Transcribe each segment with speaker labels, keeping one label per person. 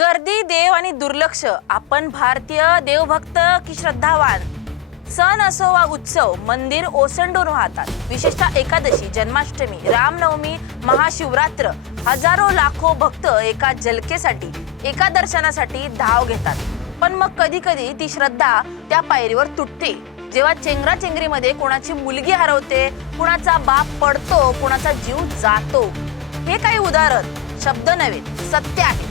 Speaker 1: गर्दी देव आणि दुर्लक्ष. आपण भारतीय देवभक्त की श्रद्धावान? सण असो वा उत्सव मंदिर ओसंडून वाहतात. विशेषतः एकादशी जन्माष्टमी रामनवमी महाशिवरात्र. हजारो लाखो भक्त एका जलकेसाठी एका दर्शनासाठी धाव घेतात. पण मग कधी कधी ती श्रद्धा त्या पायरीवर तुटते. जेव्हा चेंगरा चेंगरीमध्ये कोणाची मुलगी हरवते कुणाचा बाप पडतो कुणाचा जीव जातो. हे काही उदाहरण शब्द नव्हे सत्य आहे.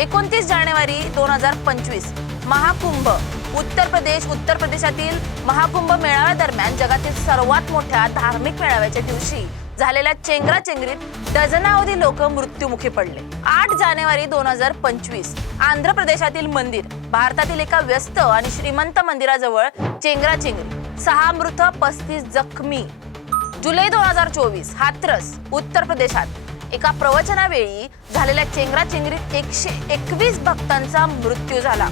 Speaker 1: एकोणतीस जानेवारी दोन हजार पंचवीस महाकुंभ. उत्तर प्रदेश उत्तर प्रदेशातील महाकुंभ मेळाव्यादरम्यान जगातील सर्वात मोठ्या धार्मिक मेळाव्याच्या दिवशी झालेल्या चेंगरा चेंगरीत डझनावधी लोक मृत्युमुखी पडले. आठ जानेवारी दोन हजार पंचवीस आंध्र प्रदेशातील मंदिर भारतातील एका व्यस्त आणि श्रीमंत मंदिराजवळ चेंगरा चेंगरी सहा मृत पस्तीस जखमी. जुलै दोन हजार चोवीस हाथरस उत्तर प्रदेशात. एका प्रवचनावेळी झालेल्या चेंगरा चेंगरीत एकशे एकवीस भक्तांचा मृत्यू झाला.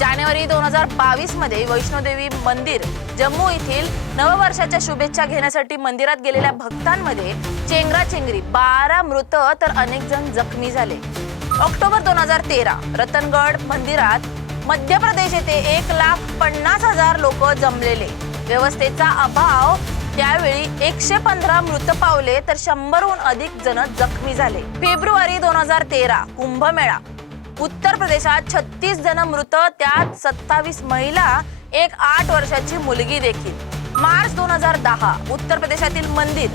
Speaker 1: जानेवारी दोन हजार बावीसमध्ये वैष्णोदेवी मंदिर जम्मू येथील नववर्षाच्या शुभेच्छा घेण्यासाठी मंदिरात गेलेल्या भक्तांमध्ये चेंगरा चेंगरी बारा मृत तर अनेक जण जखमी झाले. ऑक्टोबर दोन हजार तेरा रतनगड मंदिरात मध्य प्रदेश येथे एक लाख पन्नास हजार लोक जमलेले. व्यवस्थेचा अभाव त्यावेळी एकशे पंधरा मृत पावले तर शंभरहून अधिक जण जखमी झाले. फेब्रुवारी दोन हजार तेरा कुंभमेळा. उत्तर प्रदेशात छत्तीस जण मृत त्यात सत्तावीस महिला एक आठ वर्षाची मुलगी देखील. मार्च दोन हजार दहा उत्तर प्रदेशातील मंदिर.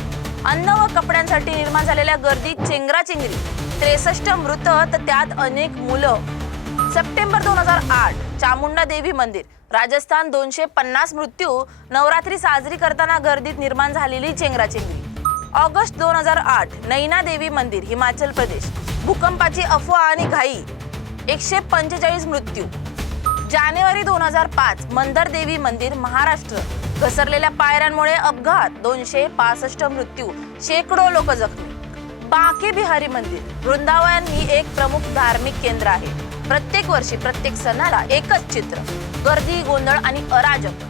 Speaker 1: अन्न व कपड्यांसाठी निर्माण झालेल्या गर्दीत चेंगराचेंगरी. त्रेसष्ट मृत तर त्यात अनेक मुलं. सप्टेंबर दोन हजार आठ चामुंडा देवी मंदिर. राजस्थान दोनशे पन्नास मृत्यू नवरात्री साजरी करताना गर्दीत निर्माण झालेली चेंगराचेंगरी ऑगस्ट दोन हजार आठ नैना देवी मंदिर हिमाचल प्रदेश. भूकंपाची अफवा आणि घाई. एकशे पंचेचाळीस मृत्यू. जानेवारी दोन हजार पाच मंदर देवी मंदिर महाराष्ट्र. घसरलेल्या पायऱ्यांमुळे अपघात दोनशे पासष्ट मृत्यू. शेकडो लोक जखमी. बाकी बिहारी मंदिर वृंदावन ही एक प्रमुख धार्मिक केंद्र आहे. प्रत्येक वर्षी प्रत्येक सणाला एकच चित्र गर्दी गोंधळ आणि अराजक.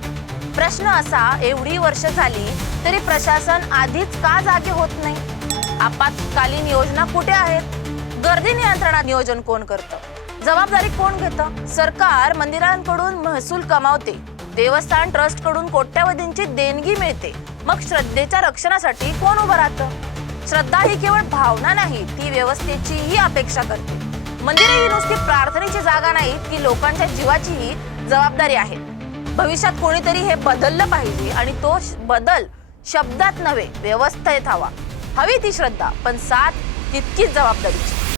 Speaker 1: प्रश्न असा एवढी वर्ष झाली तरी प्रशासन आधीच का जागे होत नाही? आपत्कालीन योजना कुठे आहेत? गर्दी नियंत्रणात नियोजन कोण करतं? जबाबदारी कोण घेतं? सरकार मंदिरांकडून महसूल कमावते देवस्थान ट्रस्टकडून कोट्यावधींची देणगी मिळते. मग श्रद्धेच्या रक्षणासाठी कोण उभं राहतं? श्रद्धा ही केवळ भावना नाही ती व्यवस्थेचीही अपेक्षा करते. मंदिरे ही नुसती प्रार्थनेची जागा नाही ती लोकांच्या जीवाचीही जबाबदारी आहे. भविष्यात कोणीतरी हे बदललं पाहिजे आणि तो बदल शब्दात नव्हे व्यवस्थेत हवा. हवी ती श्रद्धा पण साथ तितकीच जबाबदारीची.